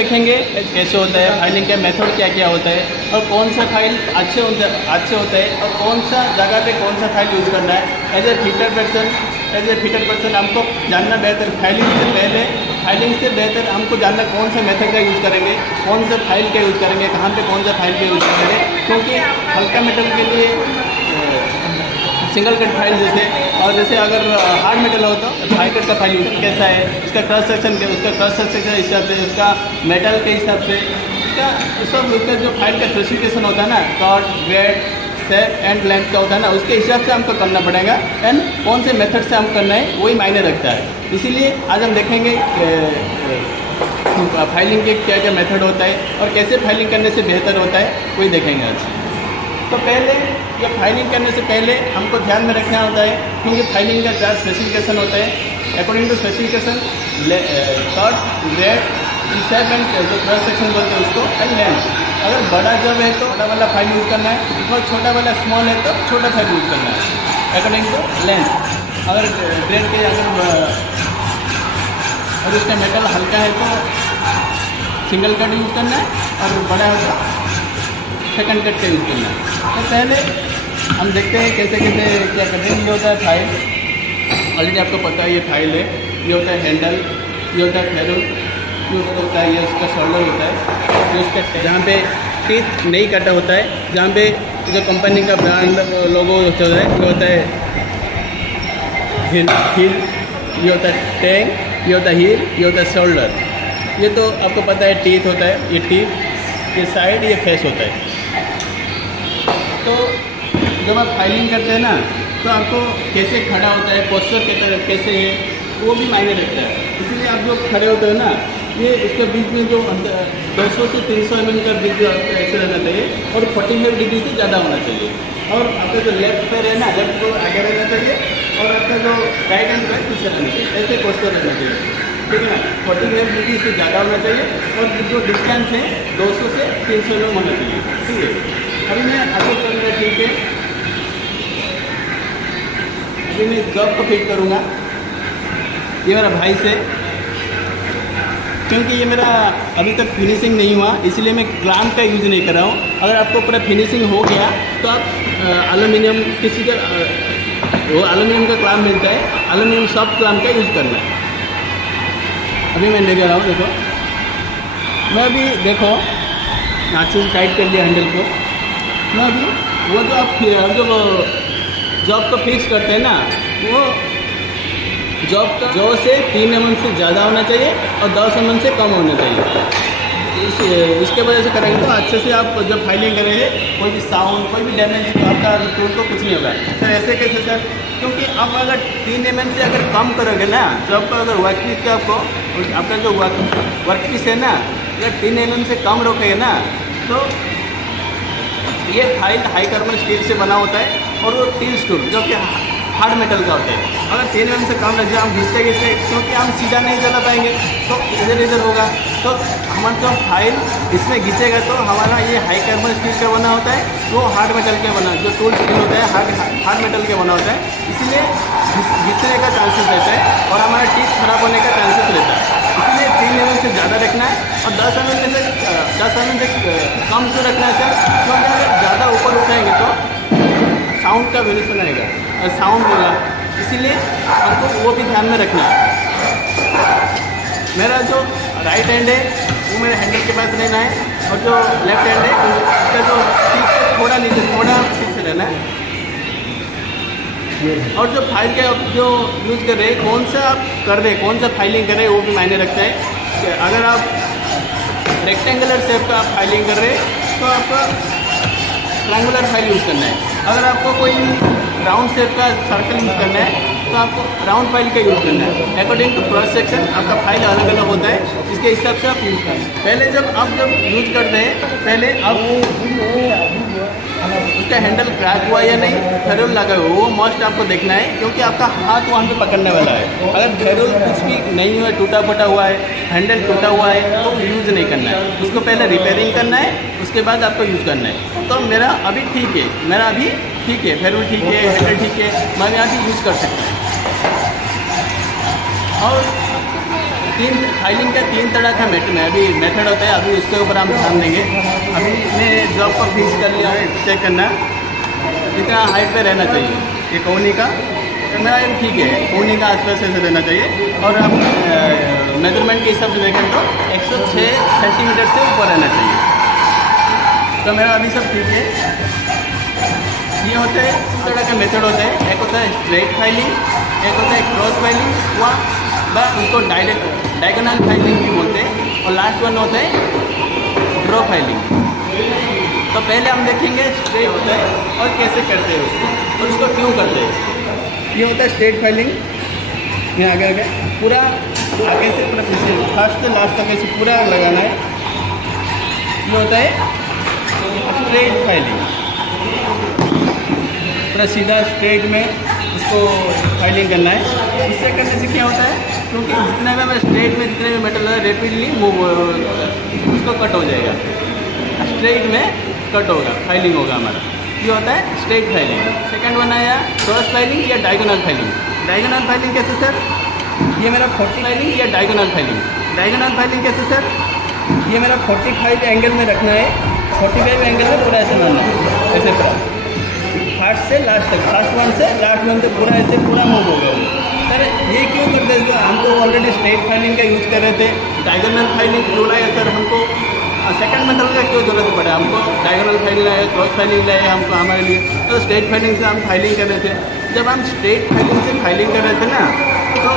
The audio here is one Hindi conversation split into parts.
देखेंगे कैसे होता है फाइलिंग का मेथड, क्या क्या होता है और कौन सा फाइल अच्छे होता है और कौन सा जगह पे कौन सा फाइल यूज़ करना है। एज ए फिटर पर्सन हमको जानना बेहतर, फाइलिंग से बेहतर हमको जानना कौन सा मेथड का यूज़ करेंगे, कौन सा फाइल का यूज़ करेंगे, कहाँ पे कौन सा फाइल का यूज़ करेंगे। क्योंकि हल्का मेटल के लिए सिंगल कट फाइल जैसे अगर हार्ड मेटल हो तो हाई कट का फाइल यूज कैसा है, उसका क्रॉस सेक्शन हिसाब से, उसका मेटल के हिसाब से, उसका जो फाइल का स्पेसिफिकेशन होता है ना, cut, grade, shape and length का होता है ना, उसके हिसाब से हमको करना पड़ेगा। एंड कौन से मेथड से हम करना है वही मायने रखता है। इसीलिए आज हम देखेंगे फाइलिंग के क्या क्या मेथड होता है और कैसे फाइलिंग करने से बेहतर होता है वही देखेंगे आज। तो पहले ये फाइलिंग करने से पहले हमको ध्यान में रखना होता है, क्योंकि फाइलिंग का 4 स्पेसिफिकेशन होता है। According to specification cut, grade, shape and जो क्रॉस सेक्शन बोलते हैं उसको, एंड लेंथ। अगर बड़ा जब है तो बड़ा वाला फाइल यूज़ करना है और छोटा वाला स्मॉल है तो छोटा फाइल यूज़ करना है अकॉर्डिंग टू लेंथ। अगर ग्रेड के अगर उसका मेटल हल्का है तो सिंगल कट यूज़ करना है और बड़ा है तो सेकंड कट का यूज़ करना है। तो पहले हम देखते हैं कैसे क्या करते हैं। ये होता है फाइल, ऑलरेडी आपको पता है ये फाइल है। ये होता है हैंडल, ये होता है फेरुल, ये उसका होता है, ये उसका शोल्डर होता है, ये उसका जहाँ पे टीथ नहीं कटा होता है, जहाँ पे जो कंपनी का ब्रांड लोगो होता है, ये होता है हिल, ये होता है टैंक, ये होता है हील, ये होता है शोल्डर। ये तो आपको पता है टीथ होता है, ये टीथ, ये साइड, ये फेस होता है। तो जब आप फाइलिंग करते हैं ना तो आपको कैसे खड़ा होता है, पोस्चर कैसे है वो भी मायने रखता है। इसीलिए आप जो खड़े होते हैं ना, ये इसके बीच में जो 200 से 300 mm का बीच जो आपका ऐसे रहना चाहिए और 45 डिग्री से ज़्यादा होना चाहिए। और आपका जो लेफ्ट पैर है ना, लेफ्ट को आगे रहना चाहिए और आपका जो राइट हैंड पैर पीछे रहना चाहिए। ऐसे पोस्चर रहना चाहिए, ठीक है ना। 45 डिग्री से ज़्यादा होना चाहिए और जो डिस्टेंस है 200 से 300 mm होना चाहिए, ठीक है। अभी मैं आपको कर रहा, ठीक है। अभी मैं जॉब को फिट करूँगा, ये मेरा भाई से, क्योंकि ये मेरा अभी तक फिनिशिंग नहीं हुआ इसलिए मैं क्लैंप का यूज़ नहीं कर रहा हूँ। अगर आपको पूरा फिनिशिंग हो गया तो आप एल्युमिनियम किसी का वो एल्युमिनियम का क्लैंप मिलता है, एल्युमिनियम सॉफ्ट क्लैंप का यूज़ करना है। अभी मैं लेके आ रहा हूँ, देखो मैं अभी देखो अच्छे से टाइट कर लिया हैंडल को। मैं अभी वो जो आप जॉब को फिक्स करते हैं ना, वो जॉब का जो से 3 mm से ज़्यादा होना चाहिए और 10 mm से कम होना चाहिए। इसके वजह से करेंगे तो अच्छे से आप जब फाइलिंग करेंगे कोई भी साउंड, कोई भी डैमेज तो आपका टूल को कुछ नहीं होगा। सर ऐसे कैसे सर? क्योंकि आप अगर 3 mm से अगर कम करोगे ना, तो आपका अगर वर्क पीस का आपका जो वर्क पीस है ना, अगर 3 mm से कम रखोगे ना तो ये फाइल हाई कार्बन स्टील से बना होता है और वो स्टील स्टूल जो कि हार्ड मेटल का होता है। अगर 3 mm से कम लग जाए, हम घिसते क्योंकि हम सीधा नहीं चला पाएंगे तो इधर होगा। तो हमारा जो फाइल इसमें घिसेगा तो हमारा ये हाई कार्बन स्टील का बना होता है, वो हार्ड मेटल के बना, जो टूल स्टील होता है हार्ड मेटल के बना होता है, इसलिए घिसने का चांसेस रहता है और हमारा टीथ खराब होने का चांसेस रहता है। इसलिए 3 mm से ज़्यादा रखना है और 10 mm से कम क्यों रखना है सर? क्योंकि अगर ज़्यादा ऊपर उठाएंगे तो साउंड का वेरिएशन आएगा और साउंड होगा, इसीलिए आपको वो भी ध्यान में रखना है। मेरा जो राइट हैंड है वो मेरे हैंडल के पास रहना है और जो लेफ्ट हैंड है उसका जो पीछे थोड़ा नीचे, थोड़ा पीछे रहना है। और जो फाइल का जो यूज़ कर रहे हैं, कौन सा आप कर रहे हैं, कौन सा फाइलिंग कर रहे हैं वो भी मायने रखता है। अगर आप रेक्टेंगुलर शेप का फाइलिंग कर रहे हैं तो आपको ट्रायंगुलर फाइल यूज़ करना है। अगर आपको कोई राउंड शेप का सर्कल यूज़ करना है तो आपको राउंड फाइल का यूज़ करना है। अकॉर्डिंग टू क्रॉस सेक्शन आपका फाइल अलग अलग होता है, इसके हिसाब से आप यूज़ करें। पहले जब यूज़ करते हैं, पहले आप उसका हैंडल क्रैक हुआ या नहीं, फेरुल लगा हुआ, वो मस्ट आपको देखना है, क्योंकि आपका हाथ वहाँ पे पकड़ने वाला है। अगर फेरुल कुछ भी नहीं हुआ, टूटा फटा हुआ है, हैंडल टूटा हुआ है तो यूज़ नहीं करना है, उसको पहले रिपेयरिंग करना है, उसके बाद आपको यूज़ करना है। तो मेरा अभी ठीक है, फेरुल ठीक है, हैंडल ठीक है, मैं यहाँ भी यूज़ कर सकता हूँ। और फाइलिंग का 3 तरह का मेथड होता है। अभी उसके ऊपर हम ध्यान देंगे। अभी मैं जॉब को फिक्स कर लिया है, चेक करना कितना हाइट पे रहना चाहिए। ये कोहनी का मेरा ये ठीक है, कोहनी का आसपास ऐसे रहना चाहिए। और हम मेजरमेंट के हिसाब से देखें तो 106 सेंटीमीटर से ऊपर रहना चाहिए। तो मेरा अभी सब ठीक है। ये होता है 2 तरह का मेथड होता है। एक होता है स्ट्रेट फाइलिंग, एक होता है क्रॉस फाइलिंग हुआ व उसको डायगोनल फाइलिंग भी बोलते हैं। और लास्ट वन होता है ड्रॉ फाइलिंग। तो पहले हम देखेंगे स्ट्रेट होता है और कैसे करते हैं उसको, और उसको क्यों करते हैं। ये होता है स्ट्रेट फाइलिंग में आगे पूरा आगे से पूरा पीछे फर्स्ट से लास्ट तक ऐसे पूरा लगाना है। ये होता है स्ट्रेट फाइलिंग, पूरा सीधा स्ट्रेट में उसको फाइलिंग करना है। इससे करने से क्या होता है, क्योंकि जितना भी हमें स्ट्रेट में जितने भी मेटल है रेपिडली मूव उसको कट हो जाएगा, स्ट्रेट में कट होगा, फाइलिंग होगा हमारा। ये होता है स्ट्रेट फाइलिंग। सेकंड वन आया क्रॉस फाइलिंग या डायगोनल फाइलिंग। डायगोनल फाइलिंग कैसे सर, ये मेरा 40 फाइलिंग या डायगोनल फाइलिंग। डायगोनल फाइलिंग कैसे सर, ये मेरा 45 एंगल में रखना है, 45 एंगल में पूरा ऐसे मारना है, ऐसे पूरा फर्स्ट से लास्ट तक, फर्स्ट वन से लास्ट वन तक पूरा ऐसे पूरा मूव होगा। सर ये क्यों करते हैं, हम तो ऑलरेडी स्ट्रेट फाइलिंग का यूज़ कर रहे थे, डायगोनल फाइलिंग क्यों लाए सर, हमको सेकंड मेथड का क्यों जरूरत पड़ा, हमको डायगोनल फाइलिंग लाए, क्रॉस फाइलिंग लाए हमको हमारे लिए। तो स्ट्रेट फाइलिंग से हम फाइलिंग कर रहे थे। जब हम स्ट्रेट फाइलिंग से फाइलिंग कर रहे थे ना, तो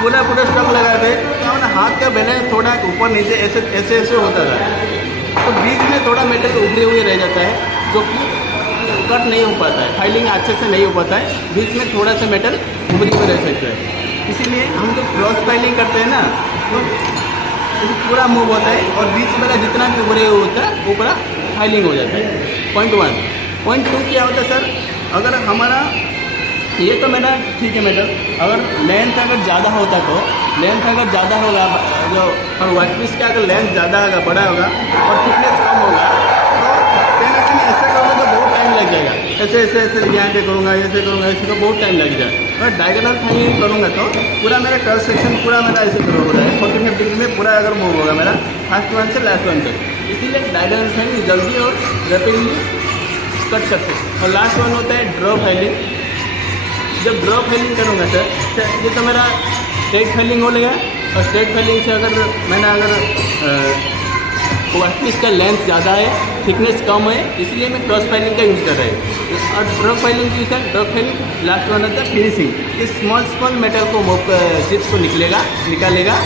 पूरा स्टॉक लगा थे, तो हमारा हाथ का बैलेंस थोड़ा ऊपर नीचे ऐसे ऐसे ऐसे होता था। तो बीच में थोड़ा मेटल उभरे हुए रह जाता है, जो कि कट नहीं हो पाता है, फाइलिंग अच्छे से नहीं हो पाता है, बीच में थोड़ा सा मेटल उभरे हुए रह सकता है। इसीलिए हम जो क्रॉस फाइलिंग करते हैं ना, तो पूरा मूव होता है और बीच में जितना भी उभरे हुए होता है वो पूरा फाइलिंग हो जाता है। पॉइंट 1। पॉइंट 2 क्या होता है सर, अगर हमारा ये तो मेरा ठीक है मेटल, अगर लेंथ अगर ज़्यादा होता तो लेंथ अगर ज़्यादा होगा, जो और वर्कपीस का अगर लेंथ ज़्यादा होगा, बड़ा होगा और थिकनेस कम होगा, तो ऐसा करूँगा तो बहुत टाइम लग जाएगा। ऐसे ऐसे ऐसे यहाँ पे करूँगा, ऐसे करूँगा, ऐसे तो बहुत टाइम लग जाएगा। अगर डायगोनल फाइलिंग करूँगा तो पूरा मेरा क्रॉस सेक्शन पूरा मेरा ऐसे हो रहा है, 45 डिग्री में पूरा अगर मूव होगा मेरा फर्स्ट वन से लास्ट वन तक। इसीलिए डायगोनल फाइलिंग जल्दी और रैपिडली कट सकते हैं। और लास्ट वन होता है ड्रॉ फाइलिंग। जब ड्रॉ फाइलिंग करूँगा सर, ये तो मेरा स्ट्रेट फाइलिंग हो गया, और स्ट्रेट फाइलिंग से अगर वर्कपीस का लेंथ ज़्यादा है, थिकनेस कम है, इसलिए मैं क्रॉस फाइलिंग का यूज़ कर रहा हूँ। और ड्रॉ फाइलिंग की है, ड्रॉ फाइलिंग लास्ट वन होता है फिनिशिंग। ये स्मॉल मेटल को चिप्स को निकालेगा,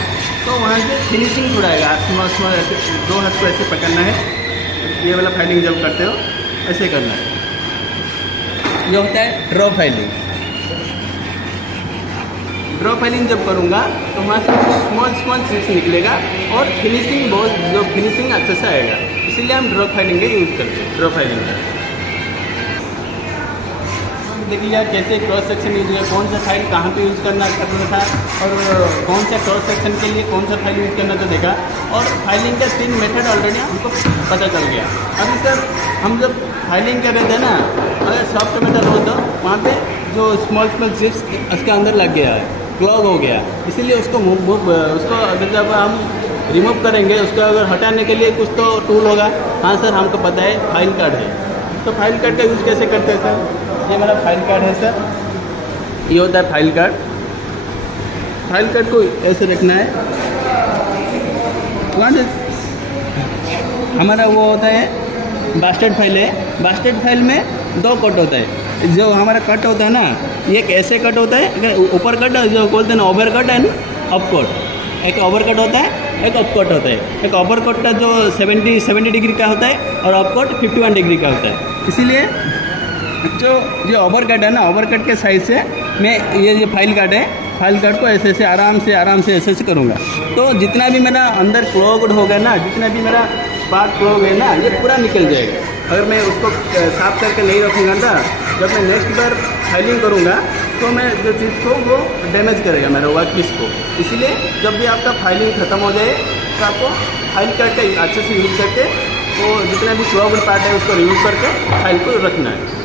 तो वहाँ से फिनिशिंग छुड़ाएगा। स्मॉल ऐसे 2 हाथ को ऐसे पकड़ना है, ये वाला फाइलिंग जब करते हो ऐसे करना है। ये होता है ड्रॉ फाइलिंग। ड्रॉ फाइलिंग जब करूँगा तो वहाँ से स्मॉल चिप्स निकलेगा और फिनिशिंग जो फिनिशिंग अच्छे से आएगा। इसीलिए हम ड्रॉ फाइलिंग का यूज़ करते हैं। ड्रॉ फाइलिंग का देखिए कैसे क्रॉस सेक्शन यूज है, कौन सा फाइल कहाँ पे यूज़ करना था, और कौन सा क्रॉस सेक्शन के लिए कौन सा फाइल यूज़ करना तो देखा। और फाइलिंग का 3 मेथड ऑलरेडी हमको पता चल गया। अभी सर हम जब फाइलिंग कर रहे थे ना, अगर सॉफ्ट मेटल हो तो वहाँ पे जो स्मॉल चिप्स उसके अंदर लग गया है, क्लॉग हो गया, इसीलिए उसको उसको अगर जब हम रिमूव करेंगे, उसको अगर हटाने के लिए कुछ तो टूल होगा। हाँ सर हमको पता है, फाइल कार्ड है। तो फाइल कार्ड का यूज़ कैसे करते हैं सर, ये मेरा फाइल कार्ड है सर, ये होता है फाइल कार्ड। फाइल कार्ड को ऐसे रखना है, वहाँ से हमारा वो होता है बास्टेड फाइल है। बास्टेड फाइल में 2 कट होता है। जो हमारा कट होता है ना, एक ऐसे कट होता है, ऊपर कट जो बोलते हैं ना over cut and up cut. एक ओवर कट होता है, एक अप कट होता है। एक ओवर कट का जो 70 डिग्री का होता है और अप कट 51 डिग्री का होता है। इसीलिए जो ओवर कट है ना, ओवर कट के साइड से मैं ये फाइल कार्ड है, फाइल कार्ड को ऐसे ऐसे आराम से ऐसे करूँगा, तो जितना भी मेरा अंदर क्लॉग्ड होगा ना, जितना भी मेरा पार्ट क्लॉग है ना, ये पूरा निकल जाएगा। अगर मैं उसको साफ करके नहीं रखूँगा ना, जब मैं नेक्स्ट बार फाइलिंग करूँगा तो मैं जो चीज़ को वो डैमेज करेगा मेरा वर्कपीस को। इसीलिए जब भी आपका फाइलिंग ख़त्म हो जाए तो आपको फाइल कार्ड का अच्छे से यूज़ करके वो जितना भी क्लॉग्ड पार्ट है उसको रिमूव करके फाइल को रखना है।